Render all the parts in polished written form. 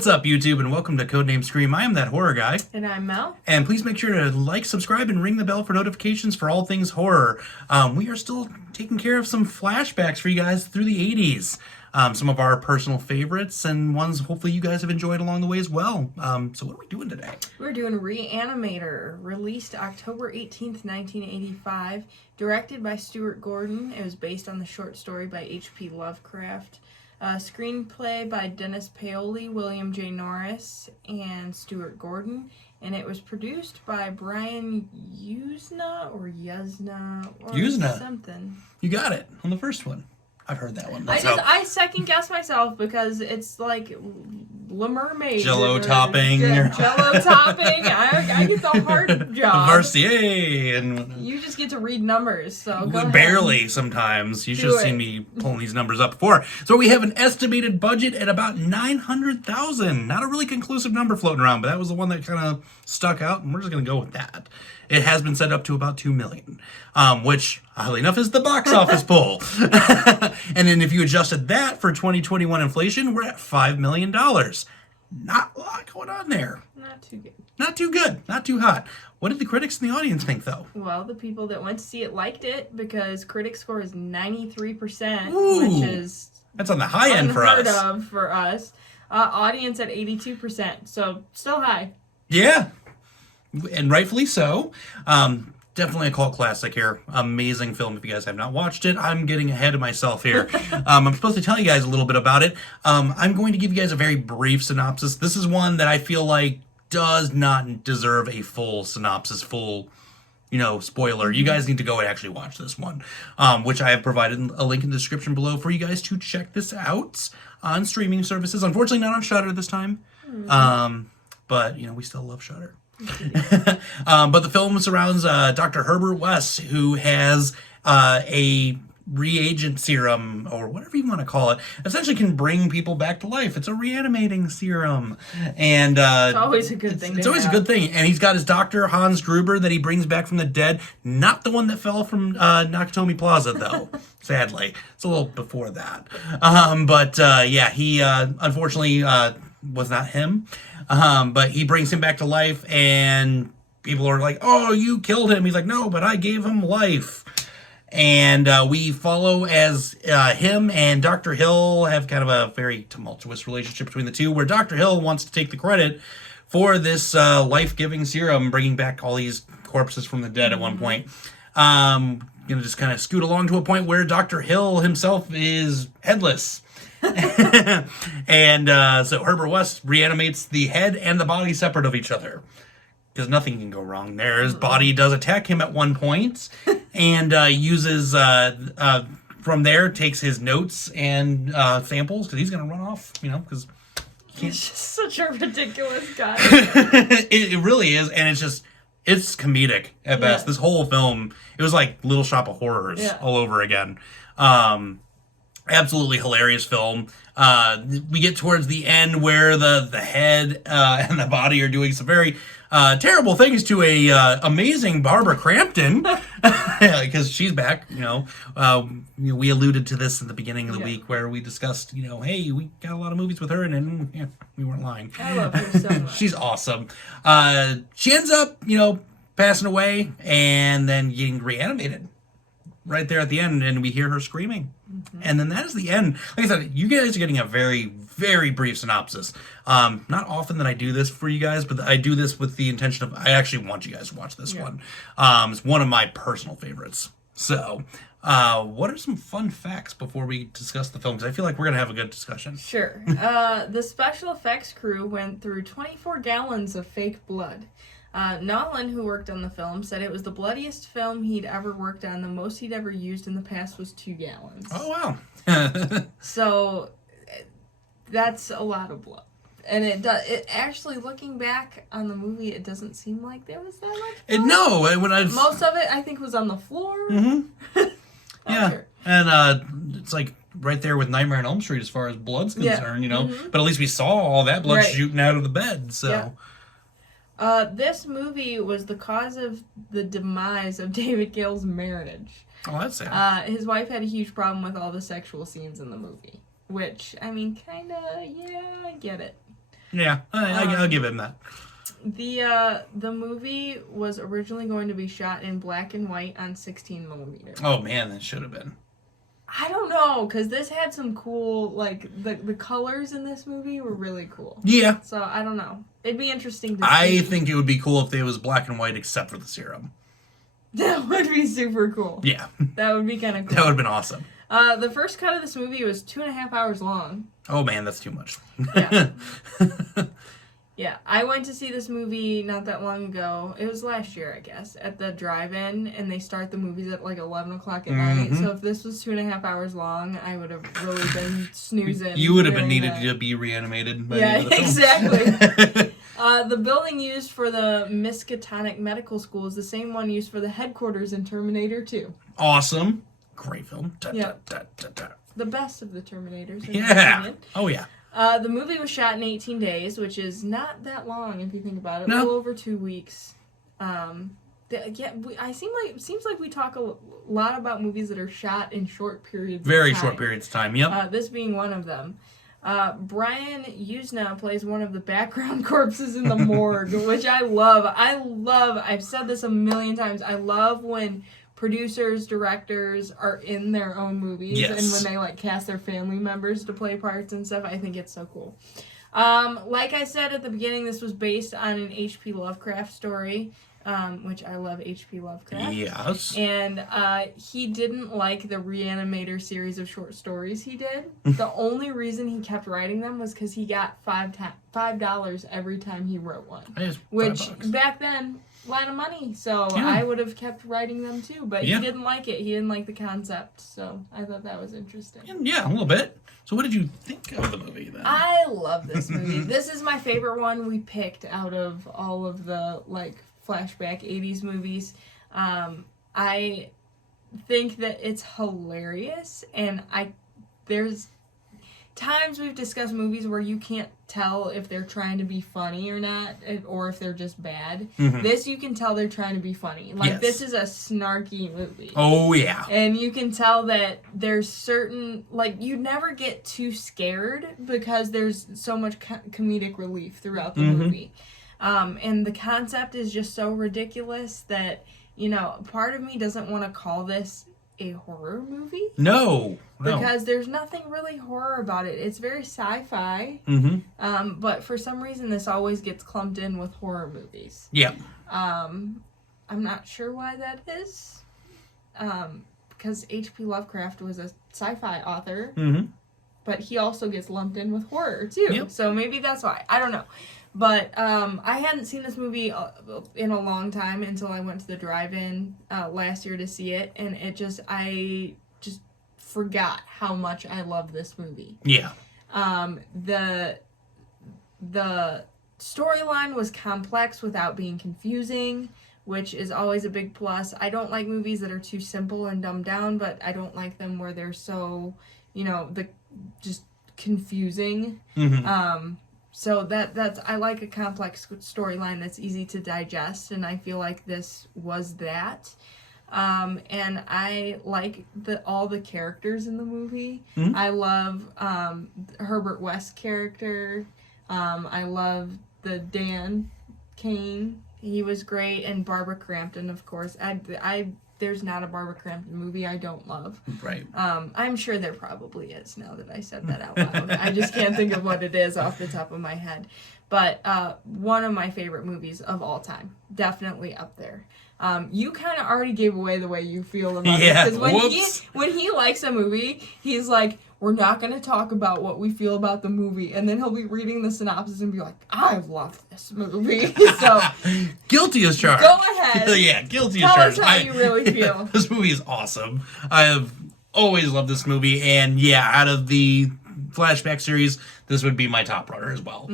What's up, YouTube, and welcome to Codename Scream. I am that horror guy. And I'm Mel. And please make sure to like, subscribe, and ring the bell for notifications for all things horror. We are still taking care of some flashbacks for you guys through the 80s. Some of our personal favorites and ones hopefully you guys have enjoyed along the way as well. So what are we doing today? We're doing Re-Animator, released October 18th, 1985, directed by Stuart Gordon. It was based on the short story by H.P. Lovecraft. Screenplay by Dennis Paoli, William J. Norris, and Stuart Gordon. And it was produced by Brian Yuzna or something. You got it on the first one. I've heard that one. I second guess myself because it's like La Mermaid. Jello topping. Jello topping. I get the hard job. Varsity and you just get to read numbers, so go ahead. Barely sometimes. You should have seen me pulling these numbers up before. So we have an estimated budget at about $900,000. Not a really conclusive number floating around, but that was the one that kind of stuck out, and we're just going to go with that. It has been set up to about $2 million, which, oddly enough, is the box office pull. And then if you adjusted that for 2021 inflation, we're at $5 million. Not a lot going on there. Not too good. Not too good. Not too hot. What did the critics in the audience think, though? Well, the people that went to see it liked it because critic score is 93%, Ooh, which is that's on the high end for us. Unheard of for us. Audience at 82%, so still high. Yeah. And rightfully so. Definitely a cult classic here. Amazing film. If you guys have not watched it, I'm getting ahead of myself here. I'm supposed to tell you guys a little bit about it. I'm going to give you guys a very brief synopsis. This is one that I feel like does not deserve a full synopsis, full, spoiler. You guys need to go and actually watch this one, which I have provided a link in the description below for you guys to check this out on streaming services. Unfortunately, not on Shudder this time. But, we still love Shudder. But the film surrounds Dr. Herbert West, who has a reagent serum, or whatever you want to call it, essentially can bring people back to life. It's a reanimating serum. And it's always a good thing. It's always a good thing. And he's got his doctor, Hans Gruber, that he brings back from the dead. Not the one that fell from Nakatomi Plaza, though. Sadly. It's a little before that. He unfortunately was not him. But he brings him back to life, and people are like, "Oh, you killed him." He's like, "No, but I gave him life." And we follow as him and Dr. Hill have kind of a very tumultuous relationship between the two, where Dr. Hill wants to take the credit for this life-giving serum, bringing back all these corpses from the dead at one point. Just kind of scoot along to a point where Dr. Hill himself is headless. And so Herbert West reanimates the head and the body separate of each other, because nothing can go wrong there. His body does attack him at one point, and uses from there, takes his notes and samples, because he's going to run off, because he's just such a ridiculous guy. It really is, and it's comedic at best. This whole film, it was like Little Shop of Horrors all over again. Absolutely hilarious film. We get towards the end where the head and the body are doing some very terrible things to a amazing Barbara Crampton, because she's back. We alluded to this at the beginning of the week where we discussed, hey, we got a lot of movies with her, and then we weren't lying. I love her so much. She's awesome. She ends up, passing away and then getting reanimated right there at the end, and we hear her screaming. And then that is the end. Like I said, you guys are getting a very, very brief synopsis. Not often that I do this for you guys, but I do this with the intention of, I actually want you guys to watch this one. It's one of my personal favorites. So, what are some fun facts before we discuss the film? Because I feel like we're going to have a good discussion. Sure. The special effects crew went through 24 gallons of fake blood. Nolan, who worked on the film, said it was the bloodiest film he'd ever worked on. The most he'd ever used in the past was 2 gallons. Oh, wow. So, that's a lot of blood. And it actually, looking back on the movie, it doesn't seem like there was that much blood. Most of it, I think, was on the floor. Mm-hmm. Yeah. Sure. And it's like right there with Nightmare on Elm Street as far as blood's concerned, But at least we saw all that blood shooting out of the bed, so... Yeah. This movie was the cause of the demise of David Gale's marriage. Oh, that's sad. His wife had a huge problem with all the sexual scenes in the movie. Which, I mean, kinda, yeah, I get it. Yeah, I'll give him that. The movie was originally going to be shot in black and white on 16 millimeter. Oh man, that should have been. I don't know, because this had some cool, like, the colors in this movie were really cool. Yeah. So, I don't know. It'd be interesting to see. I think it would be cool if it was black and white except for the serum. That would be super cool. Yeah. That would be kind of cool. That would have been awesome. The first cut of this movie was 2.5 hours long. Oh man, that's too much. Yeah. Yeah, I went to see this movie not that long ago. It was last year, I guess, at the drive-in, and they start the movies at like 11 o'clock at night. So if this was 2.5 hours long, I would have really been snoozing. You would have been needed to be reanimated. By yeah, the end of the exactly. The building used for the Miskatonic Medical School is the same one used for the headquarters in Terminator 2. Awesome. Great film. Yeah. The best of the Terminators. In my Yeah. opinion. Oh yeah. The movie was shot in 18 days, which is not that long if you think about it. No. A little over 2 weeks. Seems like we talk a lot about movies that are shot in short periods. Very of time. short periods of time. Yep. This being one of them. Brian Usna plays one of the background corpses in the morgue, which I love. I've said this a million times. I love when producers, directors are in their own movies, Yes. and when they like cast their family members to play parts and stuff. I think it's so cool. Like I said at the beginning, this was based on an H.P. Lovecraft story, which I love H.P. Lovecraft. Yes. And he didn't like the Re-Animator series of short stories he did. The only reason he kept writing them was because he got $5 every time he wrote one. Which, $5. back then, a lot of money. So Yeah. I would have kept writing them too. But Yeah. he didn't like it. He didn't like the concept. So I thought that was interesting. Yeah, a little bit. So what did you think of the movie then? I love this movie. This is my favorite one we picked out of all of the, like, flashback 80s movies. I think that it's hilarious, and there's times we've discussed movies where you can't tell if they're trying to be funny or not, or if they're just bad. This, you can tell they're trying to be funny. Like, Yes. this is a snarky movie. Oh yeah. And you can tell that there's certain, like, you never get too scared because there's so much comedic relief throughout the movie. And the concept is just so ridiculous that, you know, part of me doesn't want to call this a horror movie. No. Because there's nothing really horror about it. It's very sci-fi. But for some reason, this always gets clumped in with horror movies. Yeah. I'm not sure why that is. Because H.P. Lovecraft was a sci-fi author. But he also gets lumped in with horror, too. Yep. So maybe that's why. I don't know. But I hadn't seen this movie in a long time until I went to the drive-in last year to see it. And I just forgot how much I love this movie. Yeah. The storyline was complex without being confusing, which is always a big plus. I don't like movies that are too simple and dumbed down, but I don't like them where they're so, you know, just confusing. So that's I like a complex storyline that's easy to digest, and I feel like this was that. And I like all the characters in the movie. I love Herbert West's character. I love the Dan Kane. He was great, and Barbara Crampton, of course. There's not a Barbara Crampton movie I don't love. Right. I'm sure there probably is now that I said that out loud. I just can't think of what it is off the top of my head. But one of my favorite movies of all time. Definitely up there. You kind of already gave away the way you feel about it. Because when he likes a movie, he's like, we're not going to talk about what we feel about the movie. And then he'll be reading the synopsis and be like, I love this movie. So guilty as charged. Go ahead. Yeah, guilty as charged. Tell us how you really feel. This movie is awesome. I have always loved this movie. And yeah, out of the flashback series, this would be my top runner as well.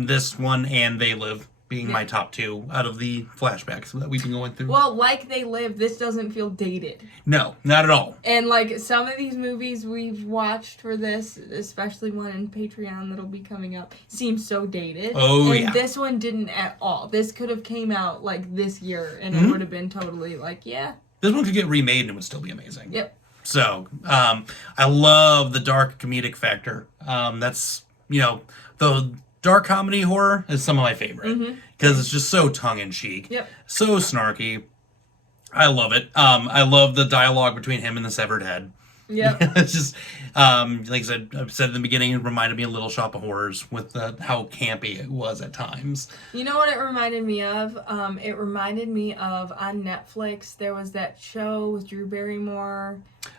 This one and They Live being my top two out of the flashbacks that we've been going through. Well, like They Live, this doesn't feel dated. No, not at all. And like some of these movies we've watched for this, especially one in Patreon that'll be coming up, seems so dated. Oh, and yeah. this one didn't at all. This could have came out like this year, and it would have been totally like, yeah. This one could get remade and it would still be amazing. Yep. So, I love the dark comedic factor. That's, you know, the dark comedy horror is some of my favorite because it's just so tongue-in-cheek, Yep. so snarky. I love it. I love the dialogue between him and the severed head. Yep. It's just, like I've said in the beginning, it reminded me of Little Shop of Horrors with how campy it was at times. You know what it reminded me of? It reminded me of, on Netflix, there was that show with Drew Barrymore.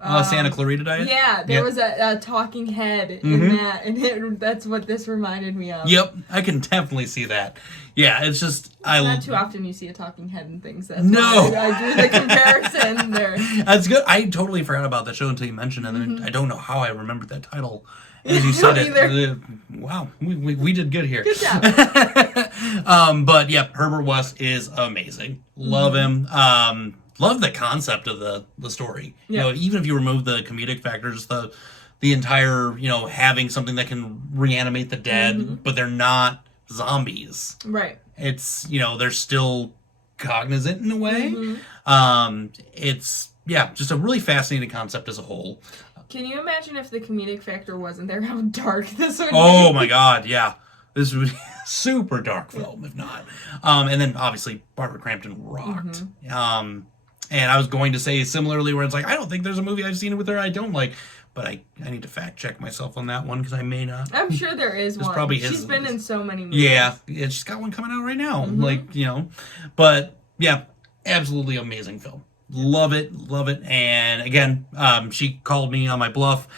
Santa Clarita Diet? Yeah, there was a talking head in that, and that's what this reminded me of. Yep, I can definitely see that. Yeah, it's just... Not too often you see a talking head in things. That's No! why I drew the comparison there. That's good. I totally forgot about that show until you mentioned it, and I don't know how I remembered that title. As you said it. Wow, we did good here. Good job. But yeah, Herbert West is amazing. Love him. Love the concept of the story. Yeah. You know, even if you remove the comedic factors, the entire, having something that can reanimate the dead, but they're not zombies. Right. It's, they're still cognizant in a way. It's, just a really fascinating concept as a whole. Can you imagine if the comedic factor wasn't there, how dark this would be? Oh my god, yeah. This would be a super dark film, if not. And then, obviously, Barbara Crampton rocked. And I was going to say similarly where it's like, I don't think there's a movie I've seen with her I don't like. But I need to fact check myself on that one because I may not. I'm sure there is one. Probably She's is. been in so many movies. Yeah, she's got one coming out right now. But yeah, absolutely amazing film. Love it. And again, she called me on my bluff.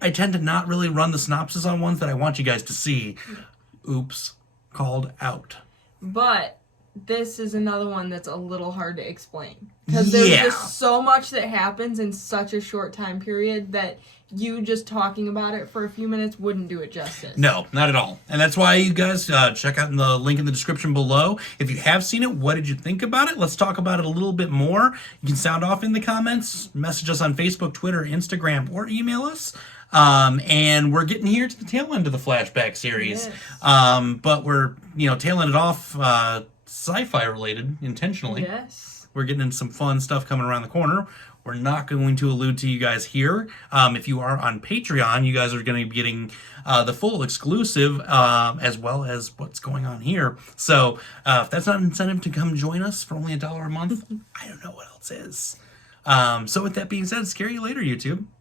I tend to not really run the synopsis on ones that I want you guys to see. Oops, called out. But this is another one that's a little hard to explain. Because there's just so much that happens in such a short time period that you just talking about it for a few minutes wouldn't do it justice. No, not at all. And that's why you guys check out the link in the description below. If you have seen it, what did you think about it? Let's talk about it a little bit more. You can sound off in the comments, message us on Facebook, Twitter, Instagram, or email us. And we're getting here to the tail end of the Flashback series. Yes. But we're, tailing it off sci-fi related intentionally. Yes. We're getting into some fun stuff coming around the corner. We're not going to allude to you guys here. If you are on Patreon, you guys are going to be getting the full exclusive as well as what's going on here. So if that's not an incentive to come join us for only $1 a month, I don't know what else is. So with that being said, scare you later, YouTube.